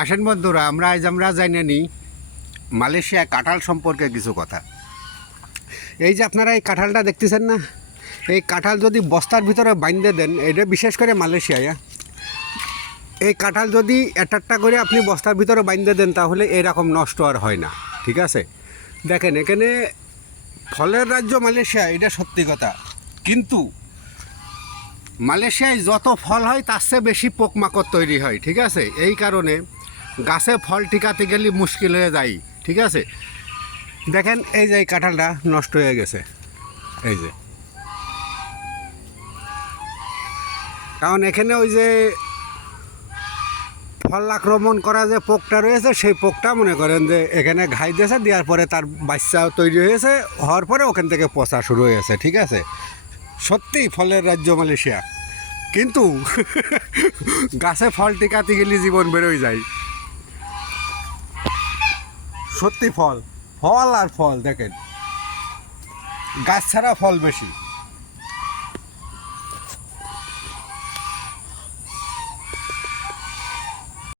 আসেন বন্ধুরা, আমরা জানি নি মালয়েশিয়া কাঁঠাল সম্পর্কে কিছু কথা। এই যে আপনারা এই কাঁঠালটা দেখতেছেন না, এই কাঁঠাল যদি বস্তার ভিতরে বাইন্ধে দেন, এটা বিশেষ করে মালয়েশিয়ায়, এই কাঁঠাল যদি একটা করে আপনি বস্তার ভিতরে বাইন্ধে দেন তাহলে এরকম নষ্ট আর হয় না। ঠিক আছে, দেখেন এখানে ফলের রাজ্য মালয়েশিয়া, এটা সত্যি কথা। কিন্তু মালয়েশিয়ায় যত ফল হয় তার চেয়ে বেশি পোকমাকড় তৈরি হয়। ঠিক আছে, এই কারণে গাছে ফল টিকাতে গেলে মুশকিল হয়ে যায়। ঠিক আছে, দেখেন এই যে এই কাঁঠালটা নষ্ট হয়ে গেছে, এই যে, কারণ এখানে ওই যে ফল আক্রমণ করা যে পোকটা রয়েছে, সেই পোকটা মনে করেন যে এখানে ঘাই দিয়েছে, দেওয়ার পরে তার বাচ্চা তৈরি হয়েছে, হওয়ার পরে ওখান থেকে পচা শুরু হয়েছে। ঠিক আছে, সত্যিই ফলের রাজ্য মালয়েশিয়া, কিন্তু গাছে ফল টিকাতে গেলে জীবন বেরোয় যায়। সত্যি ফল ফল আর ফল, দেখেন গাছ ছাড়া ফল বেশি।